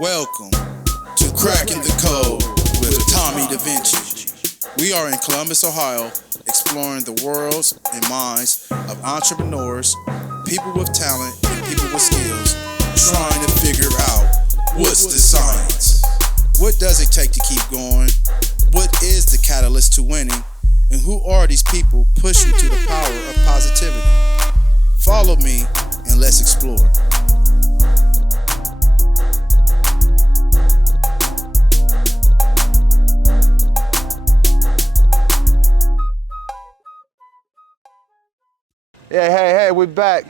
Welcome to Cracking the Code with Tommy Da Vinci. We are in Columbus, Ohio, exploring the worlds and minds of entrepreneurs, people with talent, and people with skills, trying to figure out what's the science. What does it take to keep going? What is the catalyst to winning? And who are these people pushing to the power of positivity? Follow me and let's explore. Yeah, hey, we're back.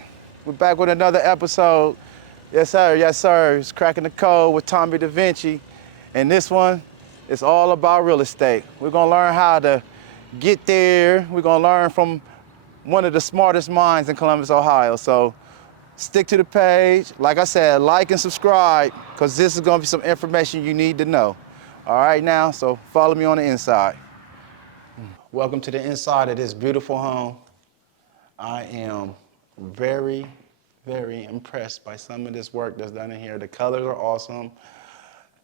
We're back with another episode. Yes, sir. It's Cracking the Code with Tommy Da Vinci. And this one is all about real estate. We're gonna learn how to get there. We're gonna learn from one of the smartest minds in Columbus, Ohio. So stick to the page. Like I said, like and subscribe, because this is gonna be some information you need to know. All right now, so follow me on the inside. Welcome to the inside of this beautiful home. I am very, very impressed by some of this work that's done in here. The colors are awesome.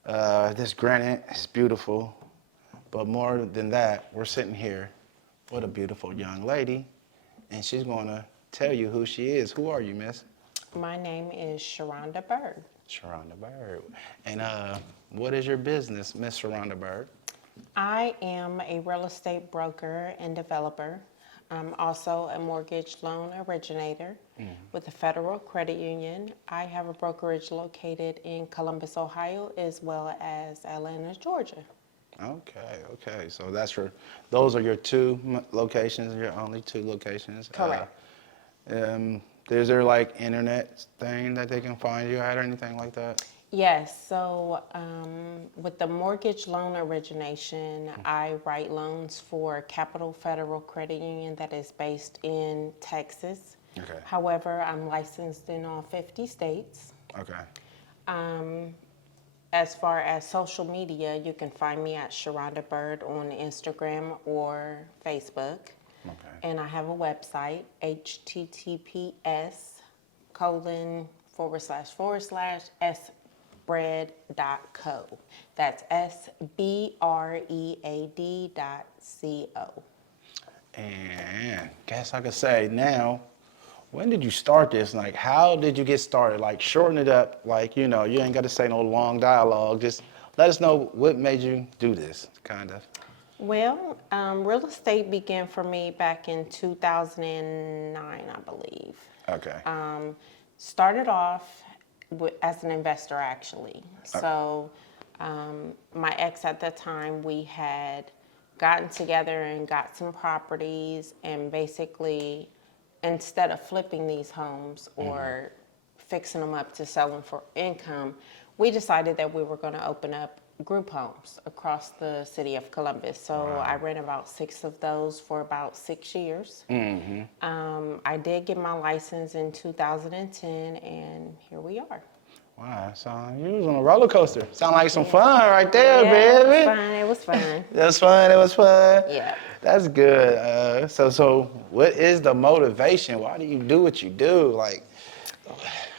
This granite is beautiful. But more than that, we're sitting here with a beautiful young lady, and she's going to tell you who she is. Who are you, miss? My name is Shira Bird. Shira Bird. And what is your business, Miss Shira Bird? I am a real estate broker and developer. I'm also a mortgage loan originator with the Federal Credit Union. I have a brokerage located in Columbus, Ohio, as well as Atlanta, Georgia. Okay. So those are your two locations, your only two locations? Correct. Is there like internet thing that they can find you at or anything like that? Yes, so with the mortgage loan origination, I write loans for Capital Federal Credit Union that is based in Texas. Okay. However, I'm licensed in all 50 states. Okay. As far as social media, you can find me at Shira Bird on Instagram or Facebook. Okay. And I have a website, https:// That's SBREAD.co. And guess I could say now, when did you start this? Like, how did you get started? Like, shorten it up. Like, you ain't got to say no long dialogue. Just let us know what made you do this, kind of. Well, real estate began for me back in 2009, I believe. Okay. Started off as an investor, actually. Okay. So my ex at the time, we had gotten together and got some properties, and basically, instead of flipping these homes or fixing them up to sell them for income, we decided that we were going to open up group homes across the city of Columbus. So I ran about 6 of those for about 6 years. I did get my license in 2010, and here we are. Wow, so you was on a roller coaster. Sound like some fun right there, Yeah, baby. it was fun. It was fun. Yeah. That's good. So what is the motivation? Why do you do what you do? Like,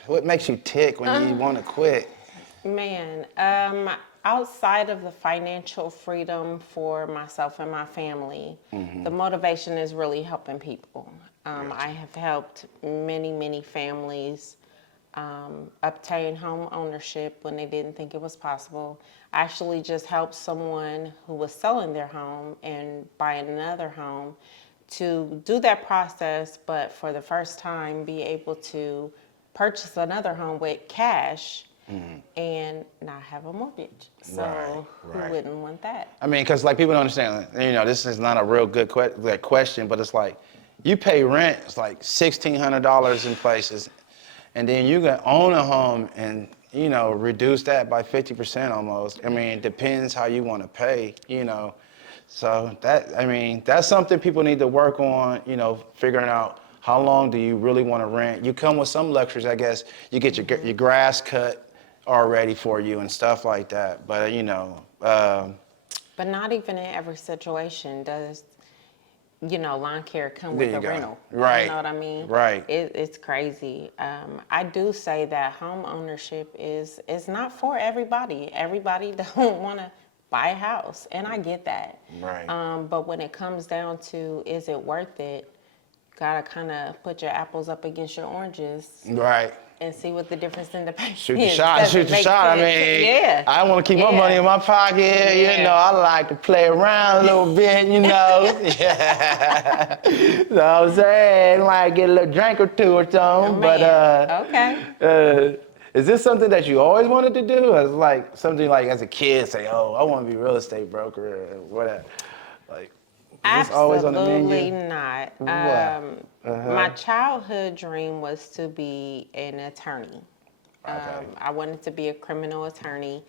what makes you tick when you want to quit? Man, outside of the financial freedom for myself and my family, the motivation is really helping people. I have helped many families obtain home ownership when they didn't think it was possible. I actually just helped someone who was selling their home and buying another home to do that process, but for the first time be able to purchase another home with cash and not have a mortgage. So Right. who wouldn't want that? I mean, because like people don't understand, this is not a real good question, but it's like you pay rent, it's like $1,600 in places, and then you can own a home and reduce that by 50% almost. I mean, it depends how you want to pay, So that's something people need to work on, figuring out how long do you really want to rent. You come with some luxuries, I guess. You get your grass cut already for you and stuff like that. But But not even in every situation does lawn care come There with you a go. rental. Right. You know what I mean? Right. It's crazy. I do say that home ownership is not for everybody. Everybody don't want to buy a house, and I get that. Right. But when it comes down to is it worth it, gotta kind of put your apples up against your oranges Right. and see what the difference in the payment Shoot the is. shot. Does Shoot it the make shot. I sense? mean, Yeah. I want to keep my money in my pocket. You Yeah. know, I like to play around a little bit. You know. Yeah. You know what I'm saying? Might get a little drink or two or something. But Okay. is this something that you always wanted to do? As like something like as a kid, say, oh, I want to be a real estate broker or whatever. Like, is this always on the Absolutely menu? not. What? My childhood dream was to be an attorney. Okay. I wanted to be a criminal attorney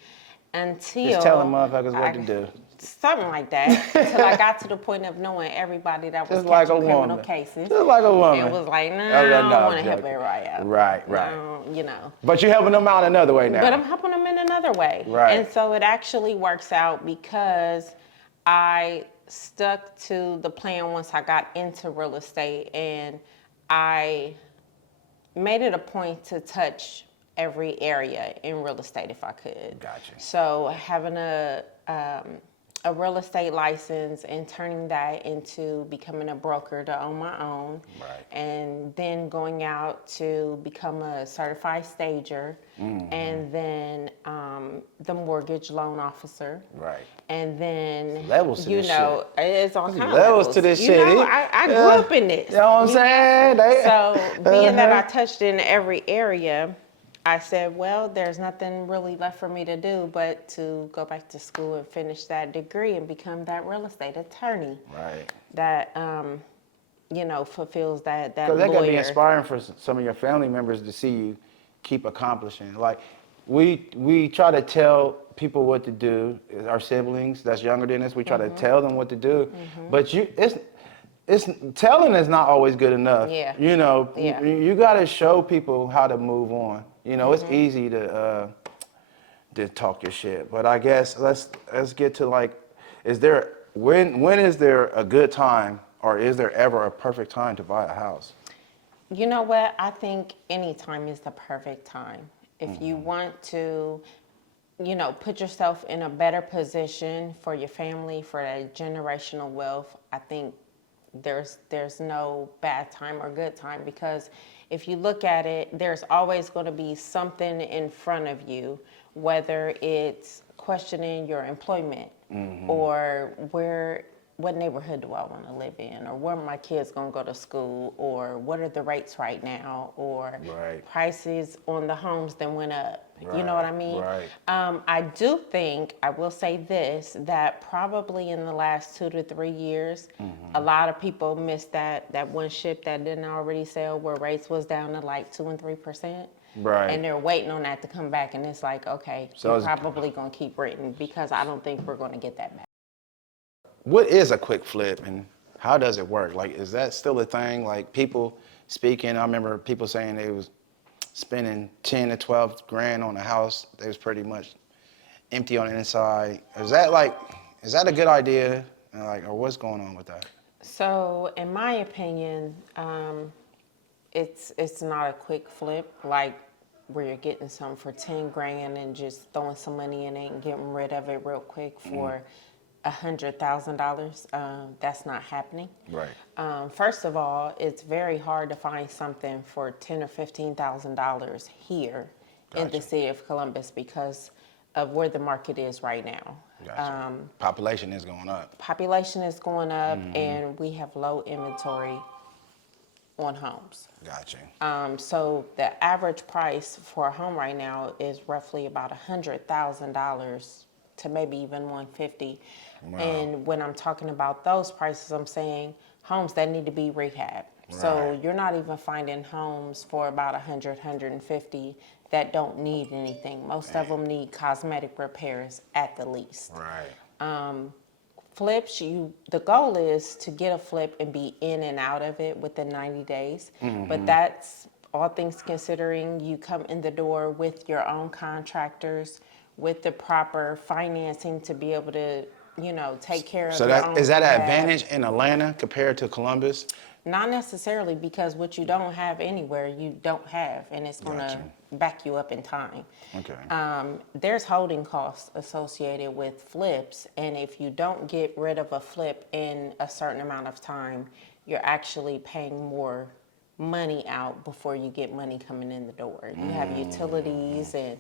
until Just telling motherfuckers what to do. something like that. Until I got to the point of knowing everybody that was Just like catching a criminal woman. cases. Just like a woman. And was like, nah, Oh, I no, don't I'm want to help joking. everybody out. Right. No. But you're helping them out another way now. But I'm helping them in another way. Right. And so it actually works out because I stuck to the plan once I got into real estate, and I made it a point to touch every area in real estate if I could. Gotcha. So having a real estate license and turning that into becoming a broker to own my own. Right. And then going out to become a certified stager, and then the mortgage loan officer. Right. And then Levels to this it's all kinds of levels to this shit. I grew up in this. You know what I'm saying? So being that I touched in every area, I said, well, there's nothing really left for me to do but to go back to school and finish that degree and become that real estate attorney. Right. That fulfills that Because that lawyer. could be inspiring for some of your family members to see you keep accomplishing. Like we try to tell people what to do. Our siblings that's younger than us, we try to tell them what to do. But it's telling is not always good enough. Yeah. You know, Yeah. you got to show people how to move on. You know, it's easy to talk your shit, but I guess let's get to like, when is there a good time, or is there ever a perfect time to buy a house? You know what? I think any time is the perfect time. If you want to, put yourself in a better position for your family, for that generational wealth, I think there's no bad time or good time, because if you look at it, there's always going to be something in front of you, whether it's questioning your employment or what neighborhood do I want to live in, or where my kids going to go to school, or what are the rates right now, or prices on the homes that went up. You know what I mean? Right. I do think, I will say this, that probably in the last 2 to 3 years, a lot of people missed that one ship that didn't already sail, where rates was down to like 2 and 3%. Right. And they're waiting on that to come back, and it's like, okay, So you're probably going to keep renting, because I don't think we're going to get that back. What is a quick flip, and how does it work? Like, is that still a thing? Like, people speaking, I remember people saying they was spending 10 to 12 grand on a house. They was pretty much empty on the inside. Is that a good idea? Or what's going on with that? So, in my opinion, it's not a quick flip, like where you're getting something for 10 grand and just throwing some money in it and getting rid of it real quick for $100,000. That's not happening. Right. First of all, it's very hard to find something for $10,000 or $15,000 here in the city of Columbus, because of where the market is right now. Gotcha. Population is going up. Population is going up, and we have low inventory on homes. Gotcha. So the average price for a home right now is roughly about $100,000 to maybe even $150,000. Wow. And when I'm talking about those prices, I'm saying homes that need to be rehabbed. So you're not even finding homes for about $100,000, $150,000 that don't need anything. Most of them need cosmetic repairs at the least. Right. Flips, the goal is to get a flip and be in and out of it within 90 days. But that's all things considering. You come in the door with your own contractors, with the proper financing to be able to, take care of So your own is that an rehab. advantage in Atlanta compared to Columbus? Not necessarily, because what you don't have anywhere, you don't have, and it's going to Gotcha. back you up in time. Okay. There's holding costs associated with flips, and if you don't get rid of a flip in a certain amount of time, you're actually paying more money out before you get money coming in the door. You have utilities, and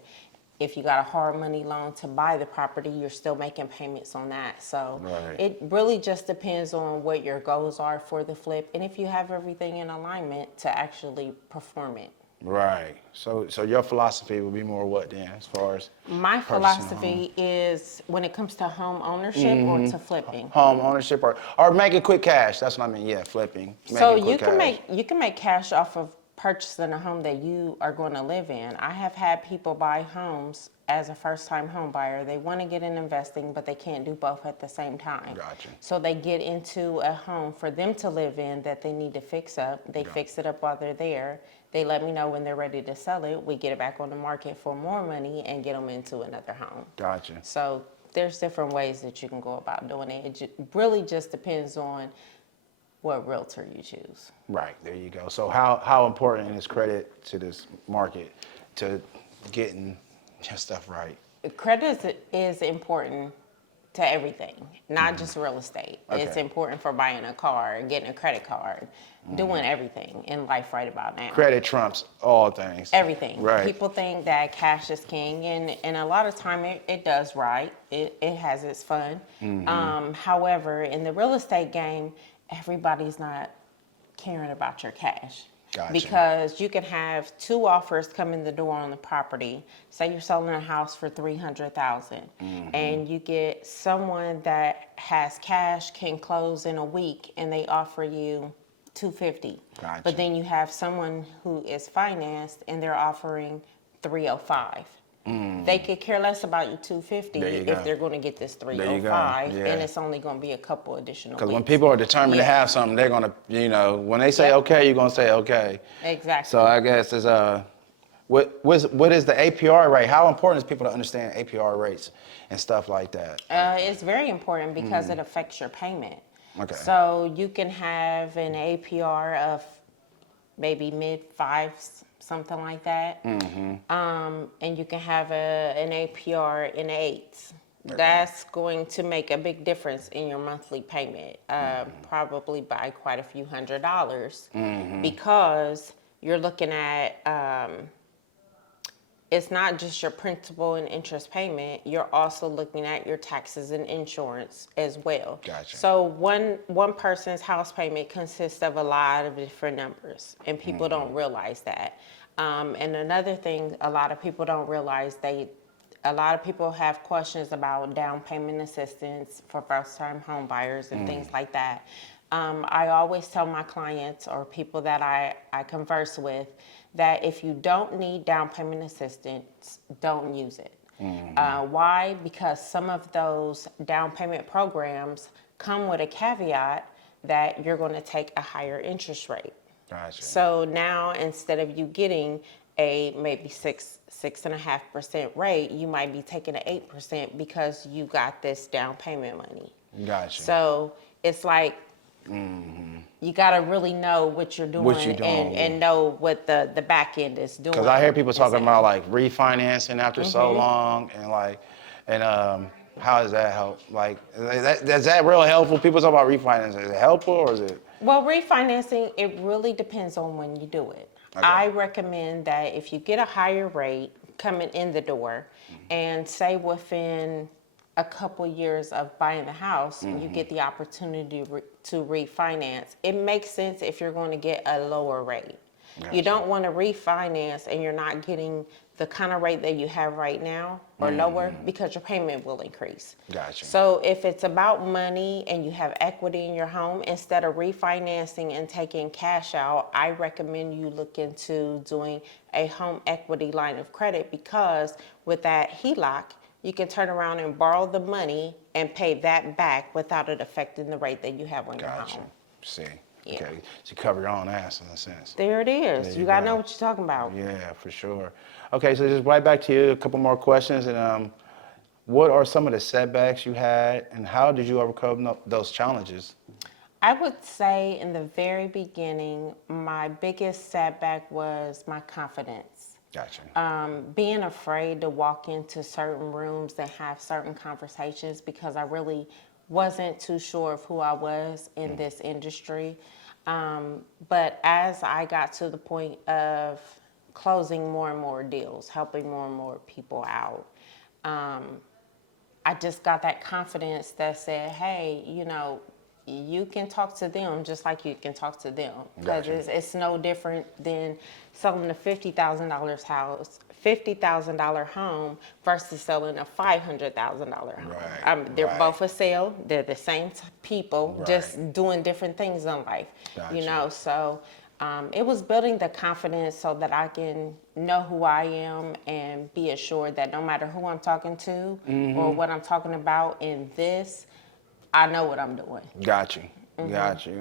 if you got a hard money loan to buy the property, you're still making payments on that. So Right. it really just depends on what your goals are for the flip, and if you have everything in alignment to actually perform it. Right. So your philosophy would be more what then, as far as My purchasing a home? philosophy is when it comes to home ownership or to flipping. Home ownership or making quick cash. That's what I mean. Yeah, flipping. So Making quick cash. you can make cash off of purchasing a home that you are going to live in. I have had people buy homes as a first-time home buyer. They want to get in investing, but they can't do both at the same time. Gotcha. So they get into a home for them to live in that they need to fix up. They fix it up while they're there. They let me know when they're ready to sell it. We get it back on the market for more money and get them into another home. Gotcha. So there's different ways that you can go about doing it. It really just depends on what realtor you choose. Right. There you go. So how important is credit to this market to getting your stuff right? Credit is important to everything, not just real estate. It's Okay. important for buying a car, getting a credit card, doing everything in life right about now. Credit trumps all things. Everything. Right. People think that cash is king, and a lot of time it does right. It has its fun. However, in the real estate game, everybody's not caring about your cash. Gotcha. Because you can have two offers come in the door on the property. Say you're selling a house for $300,000, and you get someone that has cash, can close in a week, and they offer you $250. Gotcha. But then you have someone who is financed, and they're offering $305. They could care less about your $250 There you go. if they're going to get this There you go. $305, Yeah. and it's only going to be a couple additional Because when weeks. people are determined to Yeah. have something, they're gonna, when they say Yep. okay, you're gonna say okay. Exactly. So I guess is what is the APR rate? How important is people to understand APR rates and stuff like that? It's very important because it affects your payment. Okay. So you can have an APR of maybe mid fives, something like that. And you can have an APR in the eights. Okay. That's going to make a big difference in your monthly payment, probably by quite a few $100s, because you're looking at it's not just your principal and interest payment, you're also looking at your taxes and insurance as well. Gotcha. So one person's house payment consists of a lot of different numbers, and people don't realize that. And another thing a lot of people don't realize, a lot of people have questions about down payment assistance for first-time home buyers and things like that. I always tell my clients or people that I converse with that if you don't need down payment assistance, don't use it. Why? Because some of those down payment programs come with a caveat that you're going to take a higher interest rate. Gotcha. So now instead of you getting a maybe 6.5% rate, you might be taking an 8% because you got this down payment money. Gotcha. So it's like you got to really know what you're doing, and know what the back end is doing. Because I hear people talking about like refinancing after so long, and how does that help? Like, is that real helpful? People talk about refinancing. Is it helpful or is it? Well, refinancing, it really depends on when you do it. Okay. I recommend that if you get a higher rate coming in the door, and say within a couple years of buying the house, you get the opportunity to refinance. It makes sense if you're going to get a lower rate. Gotcha. You don't want to refinance and you're not getting the kind of rate that you have right now or lower, because your payment will increase. Gotcha. So if it's about money and you have equity in your home, instead of refinancing and taking cash out, I recommend you look into doing a home equity line of credit, because with that HELOC, you can turn around and borrow the money and pay that back without it affecting the rate that you have on your Gotcha. home. See. Yeah. Okay. So you cover your own ass in a sense. There it is. There You you gotta go. know what you're talking about. Yeah, for sure. Okay, so just right back to you, a couple more questions, and what are some of the setbacks you had, and how did you overcome those challenges? I would say in the very beginning, my biggest setback was my confidence. Gotcha. Being afraid to walk into certain rooms and have certain conversations because I really wasn't too sure of who I was in this industry. But as I got to the point of closing more and more deals, helping more and more people out, I just got that confidence that said, hey, you can talk to them just like you can talk to them. Because Gotcha. it's no different than selling a $50,000 home versus selling a $500,000 home. Right, They're right. both for sale. They're the same people, Right. just doing different things in life. Gotcha. So it was building the confidence so that I can know who I am and be assured that no matter who I'm talking to or what I'm talking about in this, I know what I'm doing. Got you. Got you.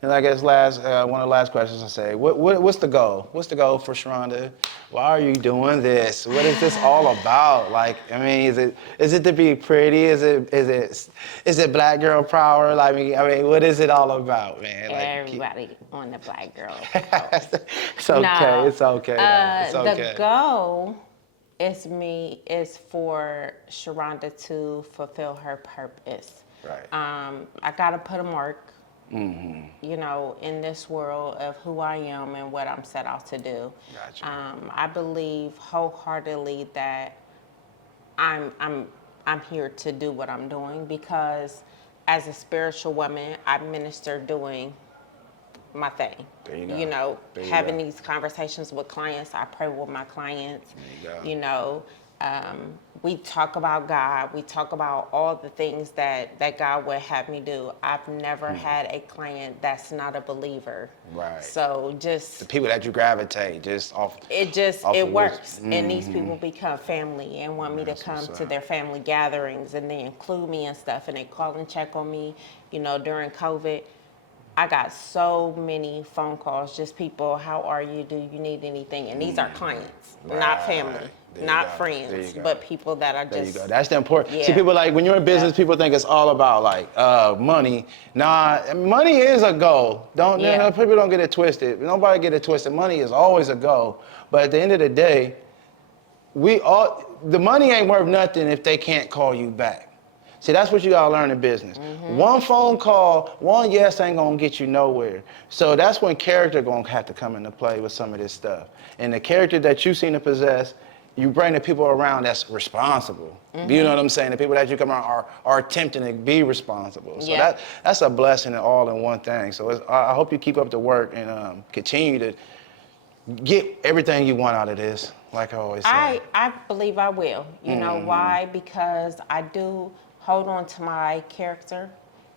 And I guess one of the last questions I say, what's the goal? What's the goal for Sharonda? Why are you doing this? What is this all about? Like, I mean, is it to be pretty? Is it black girl power? Like, I mean, what is it all about, man? Like, Everybody on the black girl. it's okay. No, It's okay. Though. It's okay. The goal is for Sharonda to fulfill her purpose. Right. I gotta put a mark, in this world of who I am and what I'm set out to do. Gotcha. I believe wholeheartedly that I'm here to do what I'm doing because as a spiritual woman, I minister doing my thing. There you go. Having these conversations with clients, I pray with my clients. There you go. We talk about God. We talk about all the things that God would have me do. I've never had a client that's not a believer. Right. So The people that you gravitate just off. It works. And these people become family and want me to come to their family gatherings and they include me and stuff and they call and check on me. During COVID, I got so many phone calls, just people, how are you? Do you need anything? And these are clients, not family, not friends, but people that are just. There you go. That's the important. Yeah. See, people like, when you're in business, people think it's all about like money. Nah, money is a goal. People don't get it twisted. Nobody get it twisted. Money is always a goal. But at the end of the day, the money ain't worth nothing if they can't call you back. See, that's what you gotta learn in business. One phone call, one yes ain't gonna get you nowhere. So that's when character gonna have to come into play with some of this stuff. And the character that you seem to possess, you bring the people around that's responsible. You know what I'm saying? The people that you come around are attempting to be responsible. So that's a blessing all in one thing. So I hope you keep up the work and continue to get everything you want out of this, like I always say. I believe I will. You know why? Because I do hold on to my character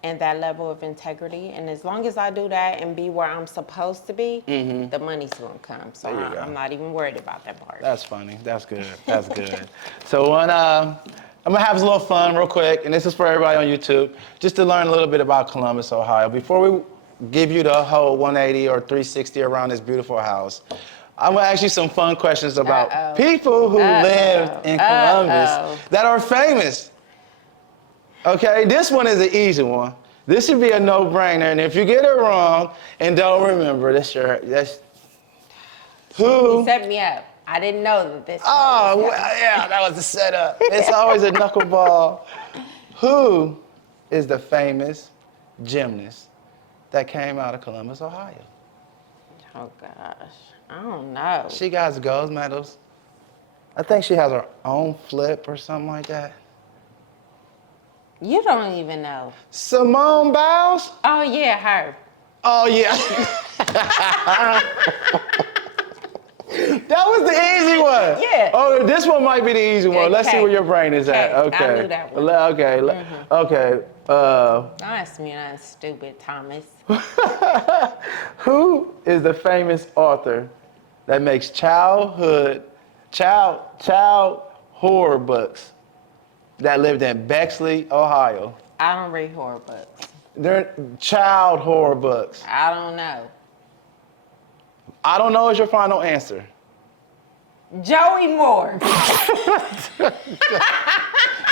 and that level of integrity. And as long as I do that and be where I'm supposed to be, the money's gonna come. So I'm not even worried about that part. That's funny. That's good. That's good. So I'm gonna have a little fun real quick, and this is for everybody on YouTube, just to learn a little bit about Columbus, Ohio. Before we give you the whole 180 or 360 around this beautiful house, I'm gonna ask you some fun questions about people who lived in Columbus that are famous. Okay, this one is an easy one. This should be a no-brainer, and if you get it wrong and don't remember, that's who. You set me up. I didn't know that this. Oh, well, yeah, that was the setup. It's always a knuckleball. Who is the famous gymnast that came out of Columbus, Ohio? Oh gosh, I don't know. She got gold medals. I think she has her own flip or something like that. You don't even know. Simone Biles? Oh yeah, her. Oh yeah. That was the easy one. Yeah. Oh, this one might be the easy one. Let's see where your brain is at. Okay. I knew that one. Okay. Okay. Don't ask me nothing stupid, Thomas. Who is the famous author that makes child horror books that lived in Bexley, Ohio? I don't read horror books. They're child horror books. I don't know. I don't know is your final answer. Joey Moore.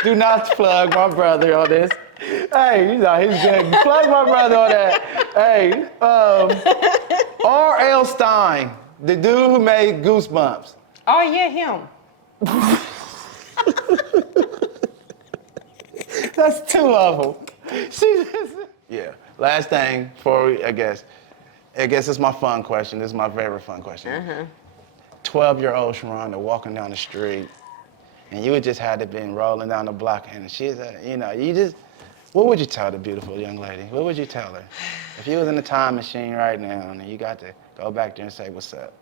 Do not plug my brother on this. Hey, you know, he's good. Plug my brother on that. Hey, R.L. Stein, the dude who made Goosebumps. Oh yeah, him. That's two of them. Yeah. Last thing before we, I guess it's my fun question. This is my favorite fun question. 12-year-old Sharonda walking down the street, and you would just had to been rolling down the block, and she's, what would you tell the beautiful young lady? What would you tell her? If you was in a time machine right now, and you got to go back there and say, what's up?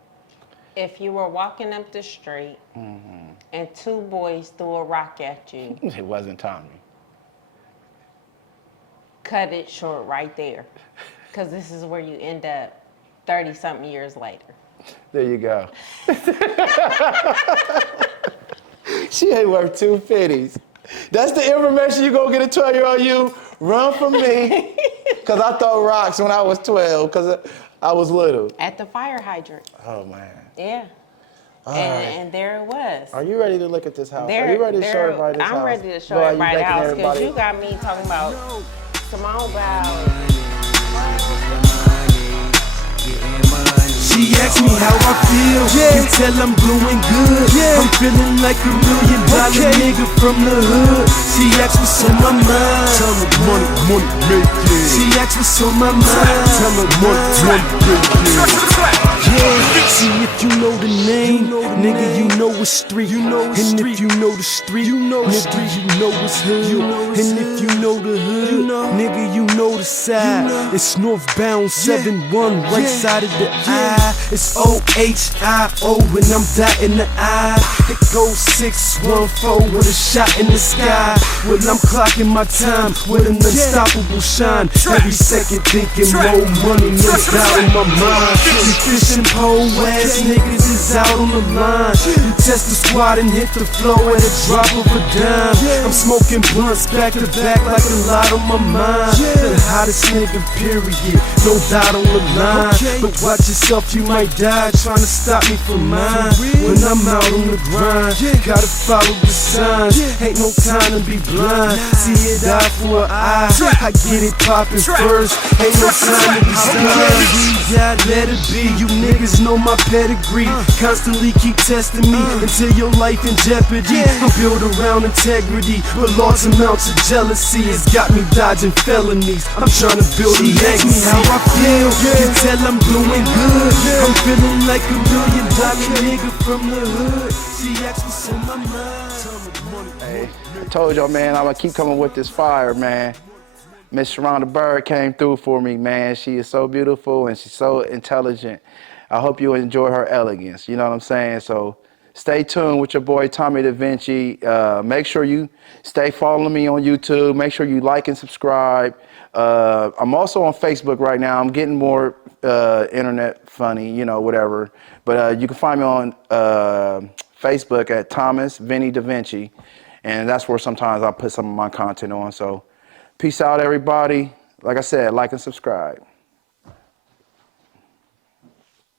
If you were walking up the street and two boys threw a rock at you, It wasn't Tommy. cut it short right there. Because this is where you end up 30-something years later. There you go. She ain't worth 250s. That's the information you go get a 12-year-old you. Run from me. Because I throw rocks when I was 12 because I was little. At the fire hydrant. Oh, man. Yeah. All And there it was. Are you ready to look at this house? Are you ready to show everybody this house? I'm ready to show Boy, everybody the making house because everybody- you got me talking about Simone Biles. She asked me how I feel, you tell I'm doing good. I'm feeling like $1 million nigga from the hood. She asked what's on my mind. Tell her money, making. She asked what's on my mind. Tell her money, making. Yeah, see if you know the name, nigga, you know it's street. And if you know the street, nigga, you know it's hood. And if you know the hood, nigga, you know the side. It's northbound 71, right side of the I. It's OHIO when I'm dotting the I. It goes 614 with a shot in the sky. Well, I'm clocking my time with an unstoppable shine. Every second thinking more money, no doubt in my mind. You fishing pole ass niggas is out on the line. You test the squad and hit the floor at a drop of a dime. I'm smoking blunts back to back like a lot on my mind. The hottest nigga, period, no doubt on the line. But watch yourself, you might die trying to stop me from mine. When I'm out on the grind, gotta follow the signs. Ain't no time to be blind. See it eye for an eye. I get it poppin' first. Ain't no time to be blind. Let it be. You niggas know my pedigree. Constantly keep testing me until your life in jeopardy. I'm built around integrity, but large amounts of jealousy has got me dodging felonies. I'm trying to build a legacy. How I feel, you tell I'm doing good. I'm feeling like $1 million nigga from the hood. She asked what's on my mind. Hey, I told y'all, man, I'm gonna keep coming with this fire, man. Miss Shira Bird came through for me, man. She is so beautiful and she's so intelligent. I hope you enjoy her elegance, you know what I'm saying? So stay tuned with your boy, Tommy Da Vinci. Make sure you stay following me on YouTube. Make sure you like and subscribe. I'm also on Facebook right now. I'm getting more internet funny, you know, whatever. But you can find me on Facebook at Thomas Vinny Da Vinci. And that's where sometimes I put some of my content on. So peace out, everybody. Like I said, like and subscribe.